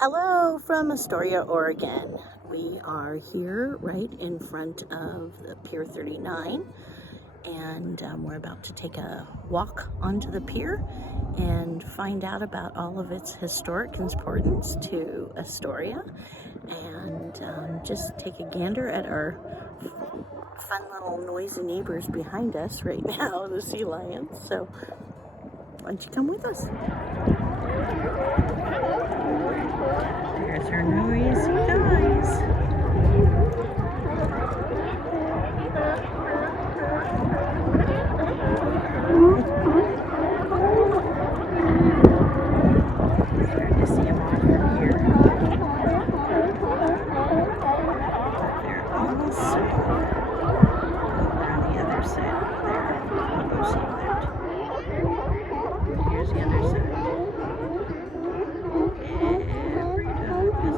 Hello from Astoria, Oregon. We are here right in front of the Pier 39, and we're about to take a walk onto the pier and find out about all of its historic importance to Astoria, and just take a gander at our fun little noisy neighbors behind us right now, the sea lions. So why don't you come with us? There's our noisy guys. Starting to see them off from here. They're also over on the other side there. We'll go see that. Here's the other side. Every dog is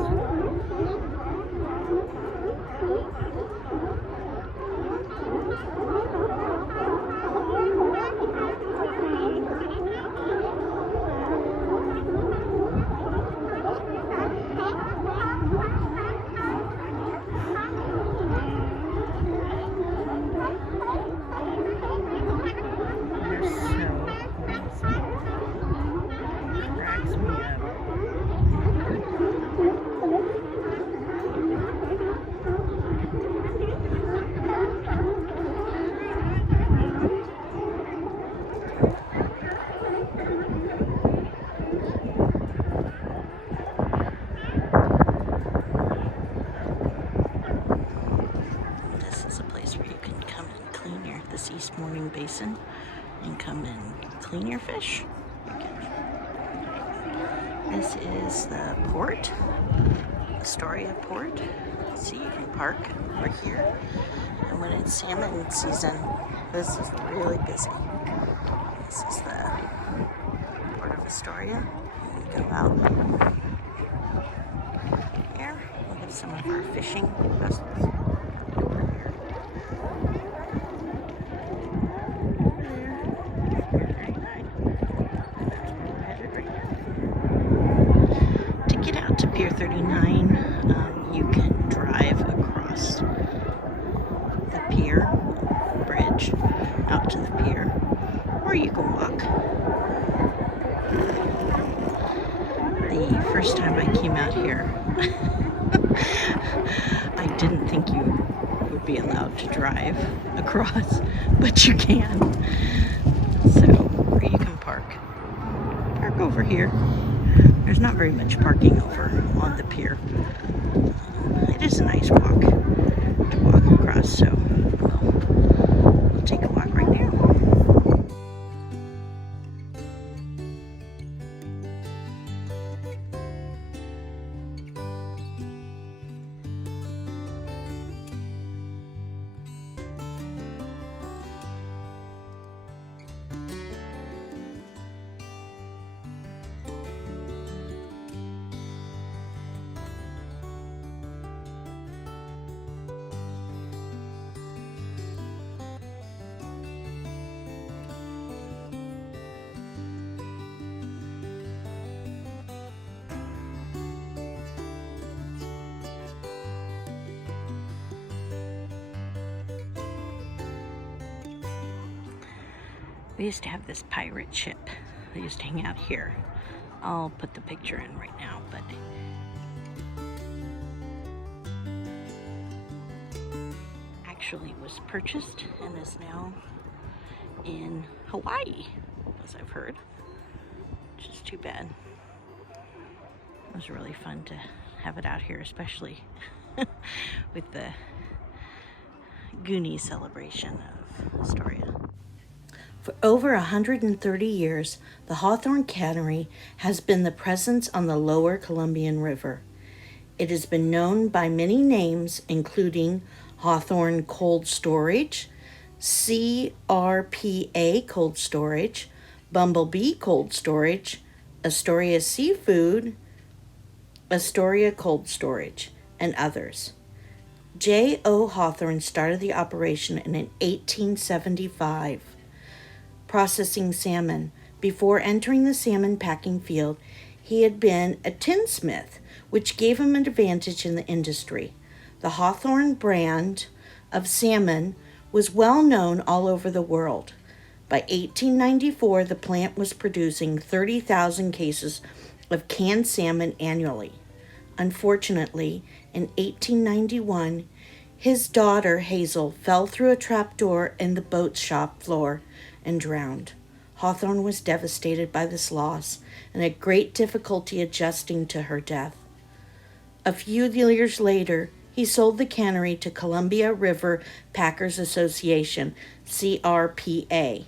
East Morning Basin and come and clean your fish. This is the port, Astoria Port. So you can park over here. And when it's salmon season, this is really busy. This is the Port of Astoria. And we go out here. We have some of our fishing vessels. Pier 39, you can drive across the pier bridge out to the pier, or you can walk. The first time I came out here, I didn't think you would be allowed to drive across, but you can. So, or you can park over here. There's not very much parking over on the pier. It is a nice walk to walk across, so we'll take a walk right now. We used to have this pirate ship that used to hang out here. I'll put the picture in right now, but actually was purchased and is now in Hawaii, as I've heard, which is too bad. It was really fun to have it out here, especially with the Goonie celebration of Astoria. For over 130 years, the Hawthorne Cannery has been the presence on the lower Columbian River. It has been known by many names, including Hawthorne Cold Storage, CRPA Cold Storage, Bumble Bee Cold Storage, Astoria Seafood, Astoria Cold Storage, and others. J.O. Hawthorne started the operation in 1875. Processing salmon. Before entering the salmon packing field, He had been a tinsmith, which gave him an advantage in the industry. The Hawthorne brand of salmon was well known all over the world. By 1894, the plant was producing 30,000 cases of canned salmon annually. Unfortunately, in 1891, his daughter Hazel fell through a trapdoor in the boat shop floor and drowned. Hawthorne was devastated by this loss and had great difficulty adjusting to her death. A few years later, he sold the cannery to Columbia River Packers Association, CRPA,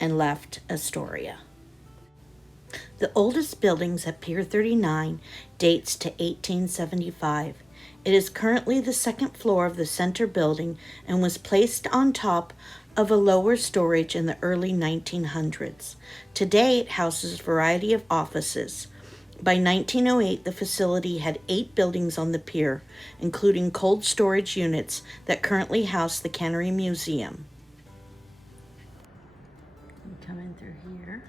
and left Astoria. The oldest buildings at Pier 39 dates to 1875. It is currently the second floor of the center building and was placed on top of a lower storage in the early 1900s. Today it houses a variety of offices. By 1908, the facility had 8 buildings on the pier, including cold storage units that currently house the Cannery Museum. I'm coming through here.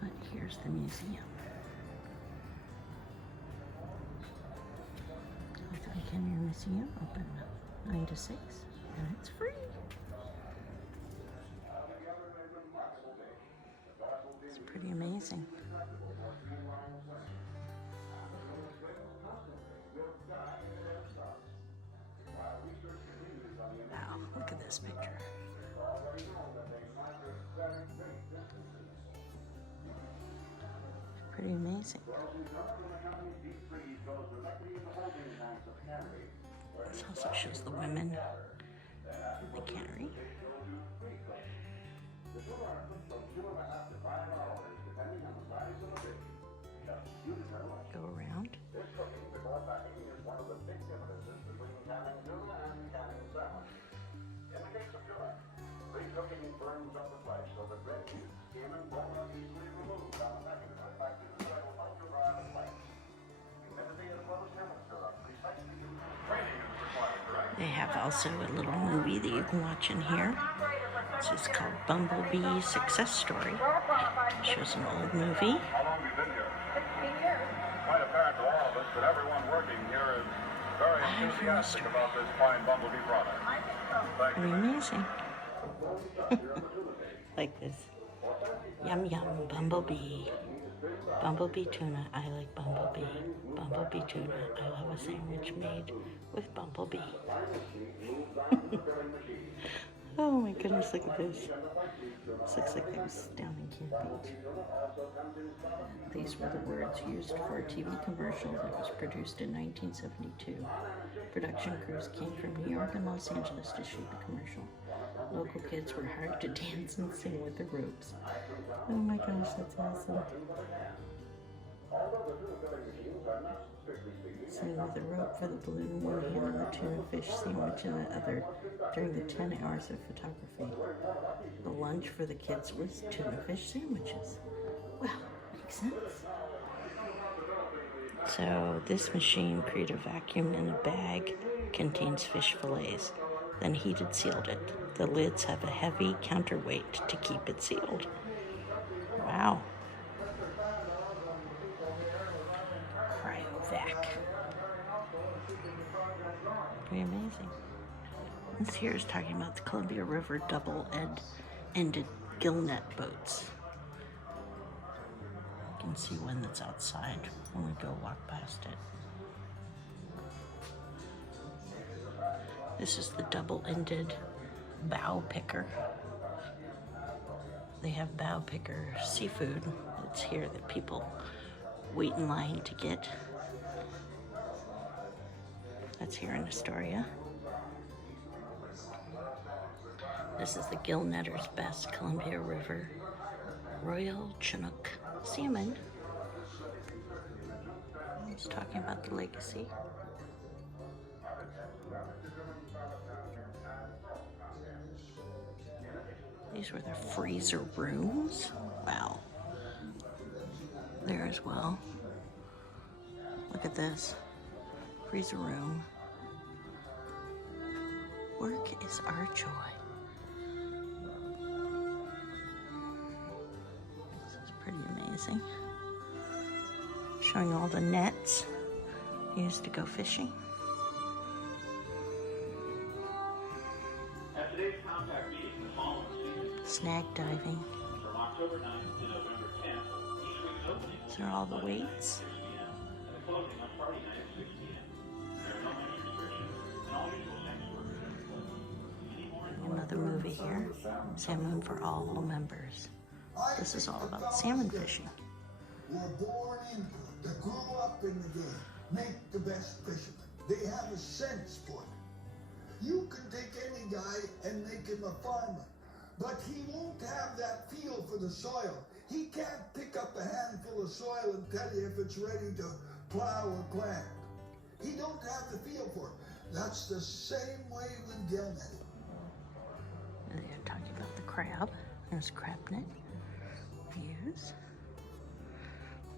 But here's the museum. The Cannery Museum open 9 to 6, and it's free. It's pretty amazing. Wow, look at this picture. Pretty amazing. This also shows the women in the cannery. Go around. They have also a little movie that you can watch in here. This is called Bumble Bee Success Story. It shows an old movie. Quite apparent to all of us that everyone working here is very enthusiastic about this fine bumblebee product. Pretty amazing. Like this. Yum yum, bumblebee. Bumblebee tuna, I like bumblebee. Bumblebee tuna, I love a sandwich made with bumblebee. Oh my goodness, look at this. This looks like it was down in Camp Beach. These were the words used for a TV commercial that was produced in 1972. Production crews came from New York and Los Angeles to shoot the commercial. Local kids were hired to dance and sing with the ropes. Oh my gosh, that's awesome. Sing with the rope for the balloon in one hand and the tuna fish sandwich in the other during the 10 hours of photography. The lunch for the kids was tuna fish sandwiches. Well, makes sense. So this machine created a vacuum in a bag, contains fish fillets, then heated sealed it. The lids have a heavy counterweight to keep it sealed. Wow. Cryovac. Pretty amazing. This here is talking about the Columbia River double-ended gillnet boats. You can see one that's outside when we go walk past it. This is the double-ended bow picker. They have bow picker seafood. It's here that people wait in line to get. That's here in Astoria. This is the gill netter's best Columbia River Royal Chinook salmon. It's talking about the legacy. These were their freezer rooms. Wow. There as well. Look at this. Freezer room. Work is our joy. Pretty amazing. Showing all the nets used to go fishing. At today's compact meeting, the following season Snag diving. from October 9th to November 10th, each week's opening will These are all the weights. 6 p.m. and the closing on Friday night at 6 p.m. There are no age restrictions, and all usual sex workers are employed. Another movie here. Salmon for all members. This is all about salmon fishing. Were born into it, that grew up in the game, make the best fishermen. They have a sense for it. You can take any guy and make him a farmer, but he won't have that feel for the soil. He can't pick up a handful of soil and tell you if it's ready to plow or plant. He don't have the feel for it. That's the same way with gill netting. They're talking about the crab. There's crab net views.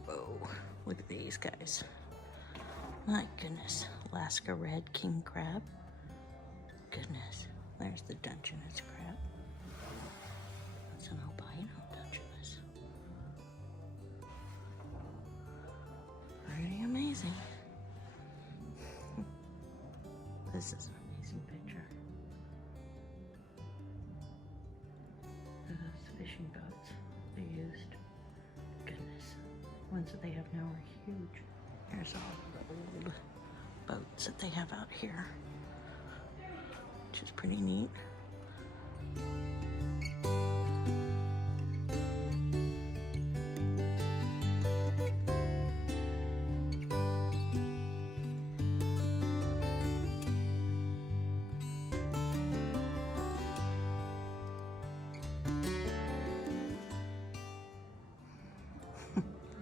Whoa, look at these guys. My goodness. Alaska red king crab. Goodness. There's the Dungeness crab. That's an albino Dungeness. Pretty amazing. This is an amazing picture. Those fishing boats they used. Goodness. Ones that they have now are huge. Here's all the old boats that they have out here, which is pretty neat.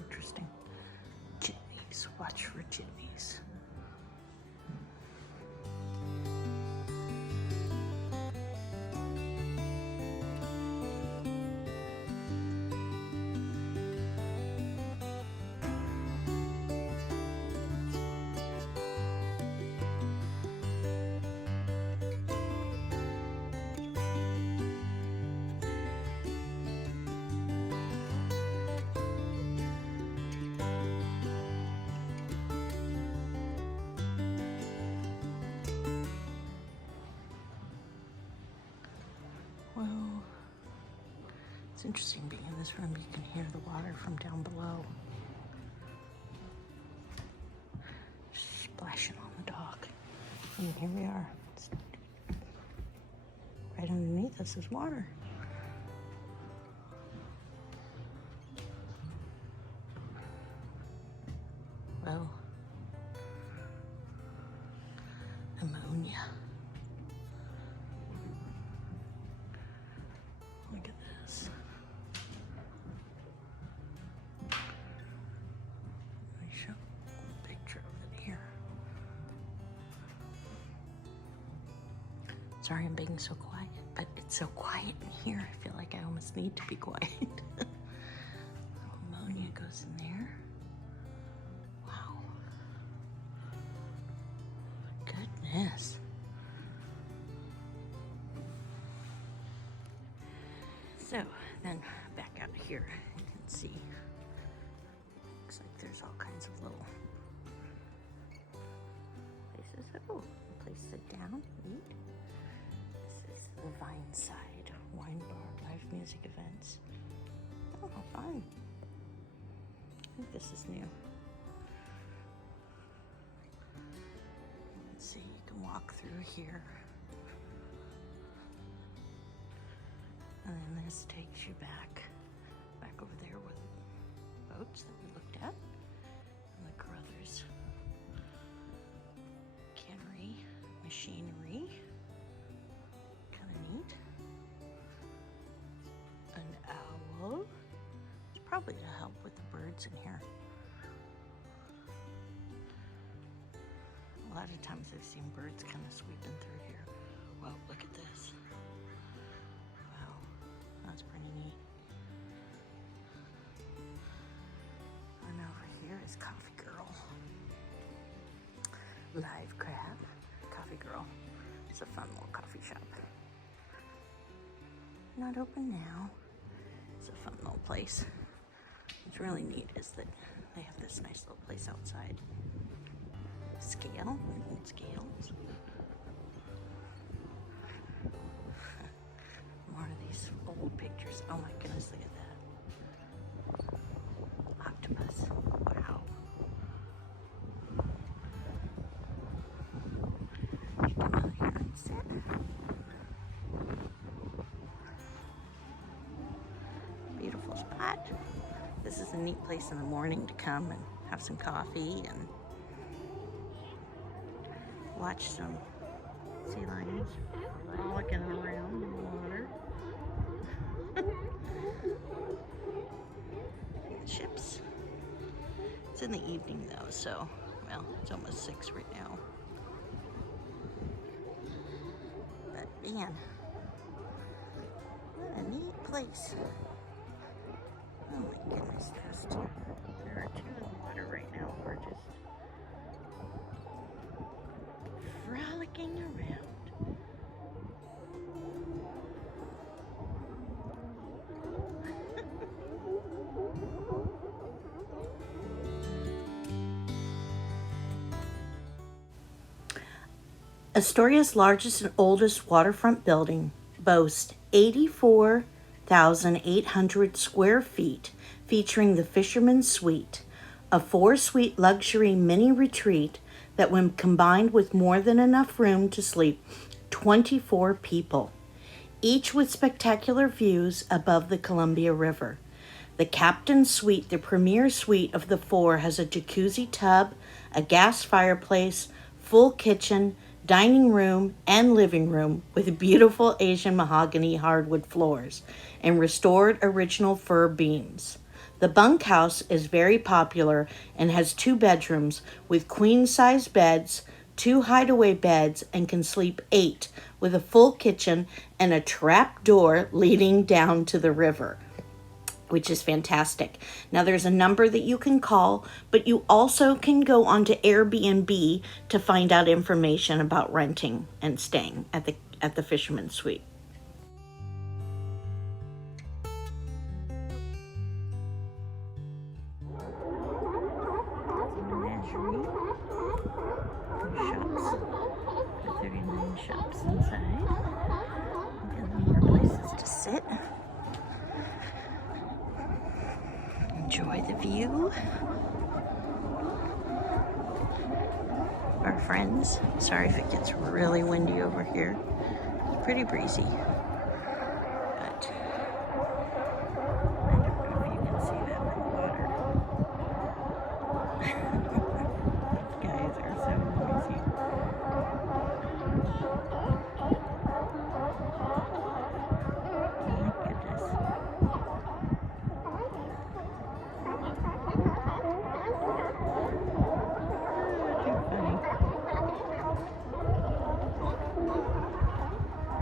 Interesting. Jitneys. Watch for jitneys. Well, it's interesting being in this room. You can hear the water from down below splashing on the dock. And here we are. It's right underneath us is water. Well, ammonia. Look at this. Let me show a picture of it here. Sorry I'm being so quiet, but it's so quiet in here. I feel like I almost need to be quiet. Ammonia goes in there. Wow. Goodness. So then back out here, you can see, looks like there's all kinds of little places. Oh, a place to sit down, eat. This is the Vine Side Wine Bar, live music events. Oh, fun. I think this is new. Let's see, you can walk through here. And then this takes you back over there with boats that we looked at. And the Carruthers cannery, machinery. Kind of neat. An owl. It's probably to help with the birds in here. A lot of times I've seen birds kind of sweeping through here. Wow, look at this. That's pretty neat. And over here is Coffee Girl. Live crab. Coffee Girl. It's a fun little coffee shop. Not open now. It's a fun little place. What's really neat is that they have this nice little place outside. Scale, old scales. More of these old pictures. Oh my goodness, look at that. Octopus. Wow. You come out here and sit. Beautiful spot. This is a neat place in the morning to come and have some coffee and watch some sea lions frolicking around in the water. The ships. It's in the evening though, so, well, it's almost 6 right now. But man, what a neat place. Oh my goodness, there are 2 in the water right now. We're just frolicking around. Astoria's largest and oldest waterfront building boasts 84,800 square feet, featuring the Fisherman's Suite, a 4-suite luxury mini retreat that, when combined with more than enough room to sleep 24 people, each with spectacular views above the Columbia River. The Captain's Suite, the premier suite of the 4, has a jacuzzi tub, a gas fireplace, full kitchen, dining room, and living room with beautiful Asian mahogany hardwood floors and restored original fir beams. The bunkhouse is very popular and has 2 bedrooms with queen-size beds, 2 hideaway beds, and can sleep 8 with a full kitchen and a trap door leading down to the river, which is fantastic. Now there's a number that you can call, but you also can go onto Airbnb to find out information about renting and staying at the Fisherman's Suite. Menagerie. Shops. 39 shops inside. And more places to sit. Enjoy the view. Our friends. Sorry if it gets really windy over here. It's pretty breezy. But I don't know if you can see that in the water. These guys are so noisy. Oh my goodness.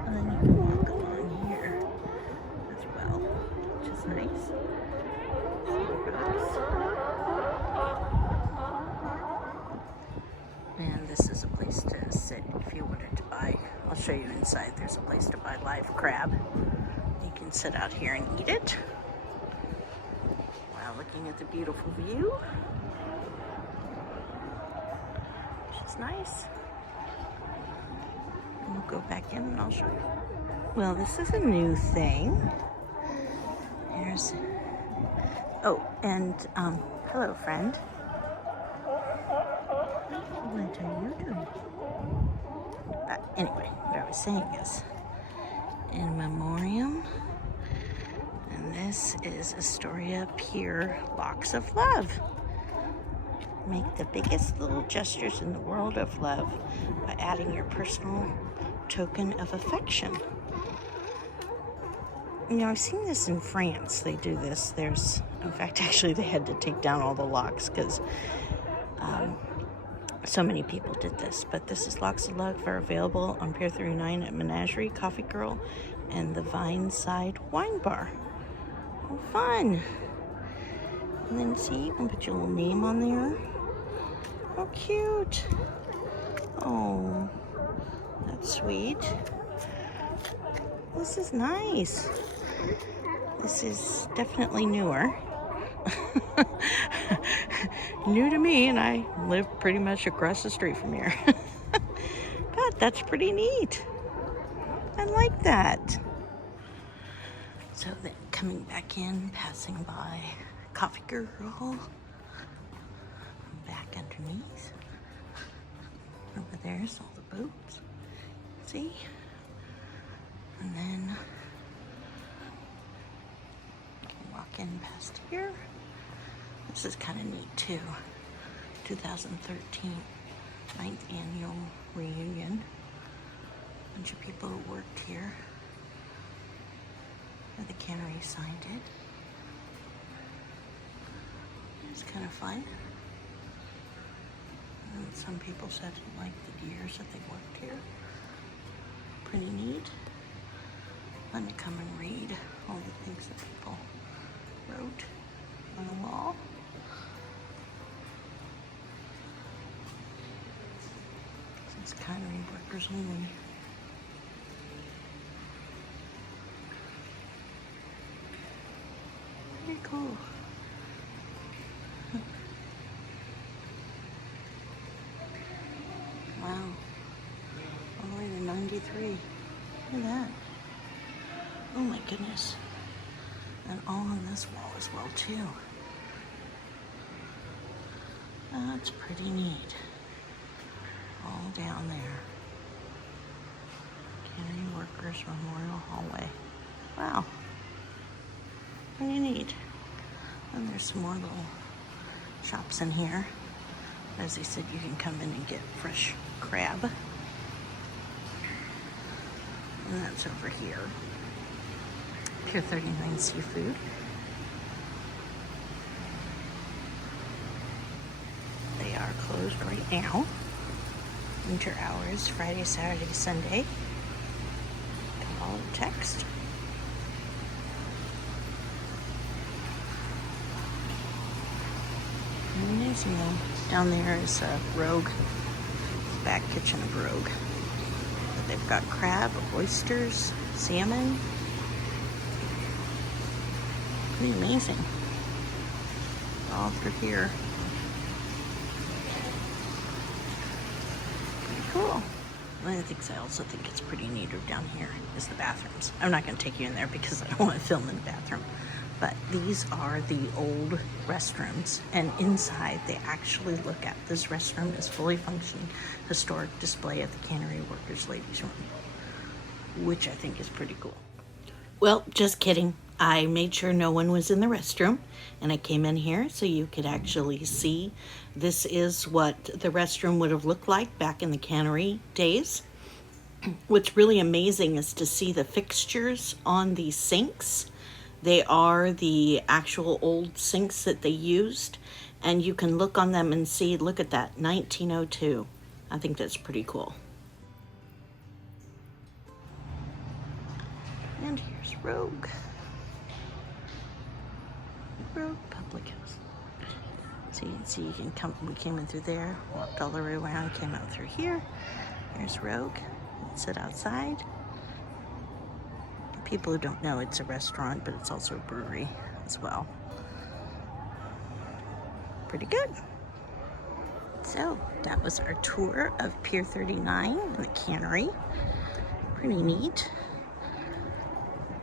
And then you can walk along here as well, which is nice. And this is a place to sit if you wanted to buy. I'll show you inside. There's a place to buy live crab. You can sit out here and eat it while looking at the beautiful view, which is nice. And we'll go back in and I'll show you. Well, this is a new thing. Here's, oh, and hello, friend. What are you doing? But anyway, what I was saying is, in memoriam, and this is Astoria Pier Locks of Love. Make the biggest little gestures in the world of love by adding your personal token of affection. You know, I've seen this in France. They do this. There's, in fact, actually they had to take down all the locks because so many people did this. But this is Locks of Love, are available on Pier 39 at Menagerie, Coffee Girl, and the Vineside Wine Bar. Oh, fun. And then see, you can put your little name on there. Oh, cute. Oh, that's sweet. This is nice. This is definitely newer. New to me, and I live pretty much across the street from here. But that's pretty neat. I like that. So then coming back in, passing by Coffee Girl. Back underneath. Over there's all the boats. See? And then walk in past here. This is kind of neat too. 2013 9th annual reunion. Bunch of people who worked here. The cannery signed it. It's kind of fun. And some people said they liked the years that they worked here. Pretty neat. Fun to come and read all the things that people wrote on the wall. It's cannery workers only. Very cool. Wow. All the way to 93. Look at that. Oh my goodness. And all on this wall as well too. That's pretty neat. All down there. Cannery Workers Memorial Hallway. Wow. Pretty neat. And there's some more little shops in here. As they said, you can come in and get fresh crab. And that's over here. Pier 39 Seafood. They are closed right now. Winter hours, Friday, Saturday, Sunday. Call or text. Amazing though. Down there is a Rogue, back kitchen of Rogue. But they've got crab, oysters, salmon. Pretty amazing. All through here. Pretty cool. One of the things I also think is pretty neat down here is the bathrooms. I'm not going to take you in there because I don't want to film in the bathroom. But these are the old restrooms, and inside they actually look at this restroom as fully functioning historic display of the Cannery Workers Ladies Room, which I think is pretty cool. Well, just kidding. I made sure no one was in the restroom, and I came in here so you could actually see. This is what the restroom would have looked like back in the cannery days. What's really amazing is to see the fixtures on these sinks. They are the actual old sinks that they used, and you can look on them and see, look at that, 1902. I think that's pretty cool. And here's Rogue. Rogue Public House. So you can see, we came in through there, walked all the way around, came out through here. Here's Rogue. Sit outside. People who don't know, it's a restaurant, but it's also a brewery as well. Pretty good. So that was our tour of Pier 39 and the cannery. Pretty neat.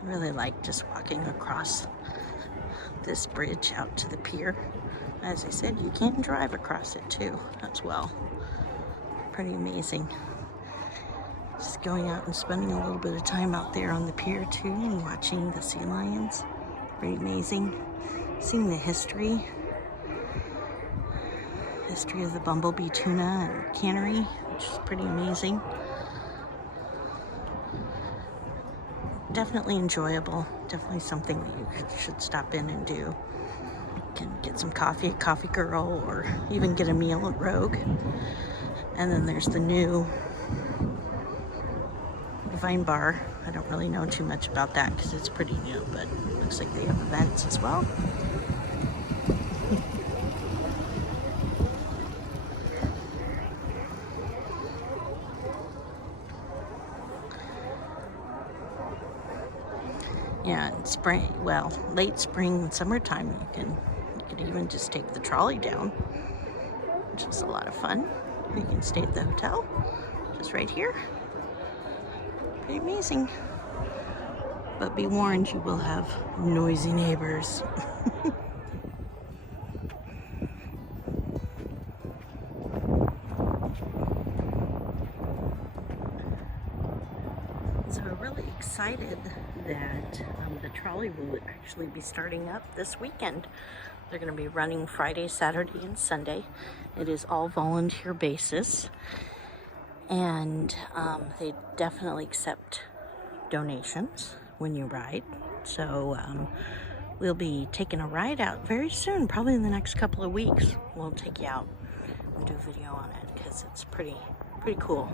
I really like just walking across this bridge out to the pier. As I said, you can drive across it too as well. Pretty amazing. Just going out and spending a little bit of time out there on the pier too and watching the sea lions. Pretty amazing. Seeing the history of the Bumble Bee tuna and cannery, which is pretty amazing. Definitely enjoyable. Definitely something that you should stop in and do. You can get some coffee at Coffee Girl or even get a meal at Rogue. And then there's the new Vine Bar. I don't really know too much about that because it's pretty new, but it looks like they have events as well. Yeah, in spring, well, late spring and summertime, you can could even just take the trolley down, which is a lot of fun. You can stay at the hotel, just right here. Pretty amazing. But be warned, you will have noisy neighbors. So we're really excited that the trolley will actually be starting up this weekend. They're going to be running Friday, Saturday, and Sunday. It is all volunteer basis, and they definitely accept donations when you ride. So we'll be taking a ride out very soon, probably in the next couple of weeks. We'll take you out and do a video on it because it's pretty cool.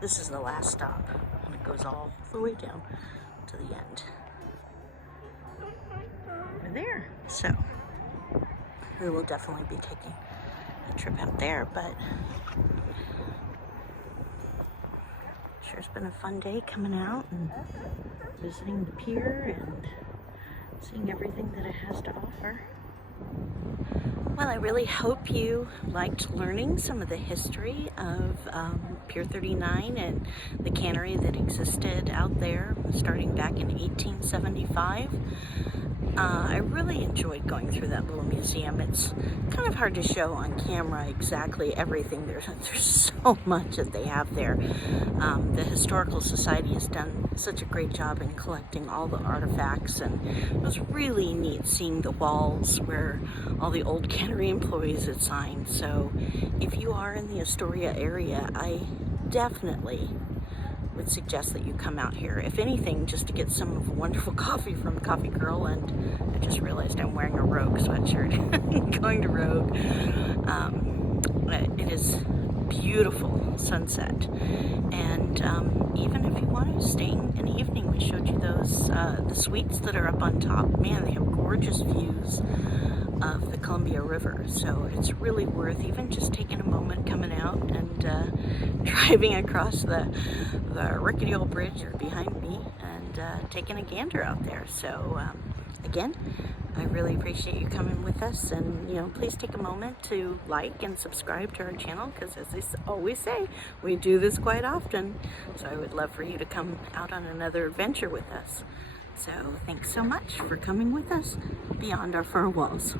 This is the last stop, and it goes all the way down to the end. We're there. So we will definitely be taking a trip out there, but sure's been a fun day coming out and visiting the pier and seeing everything that it has to offer. Well, I really hope you liked learning some of the history of Pier 39 and the cannery that existed out there starting back in 1875. I really enjoyed going through that little museum. It's kind of hard to show on camera exactly everything. There's so much that they have there. The Historical Society has done such a great job in collecting all the artifacts, and it was really neat seeing the walls where all the old cannery employees had signed. So if you are in the Astoria area, I definitely would suggest that you come out here, if anything, just to get some of the wonderful coffee from Coffee Girl. And I just realized I'm wearing a Rogue sweatshirt going to Rogue. It is beautiful sunset, and even if you wanted to stay in the evening, we showed you those the suites that are up on top. Man, they have gorgeous views of the Columbia River, so it's really worth even just taking a moment coming out and driving across the rickety old bridge behind me and taking a gander out there. So again, I really appreciate you coming with us, and please take a moment to like and subscribe to our channel, because as I always say, we do this quite often. So I would love for you to come out on another adventure with us. So thanks so much for coming with us beyond our four walls.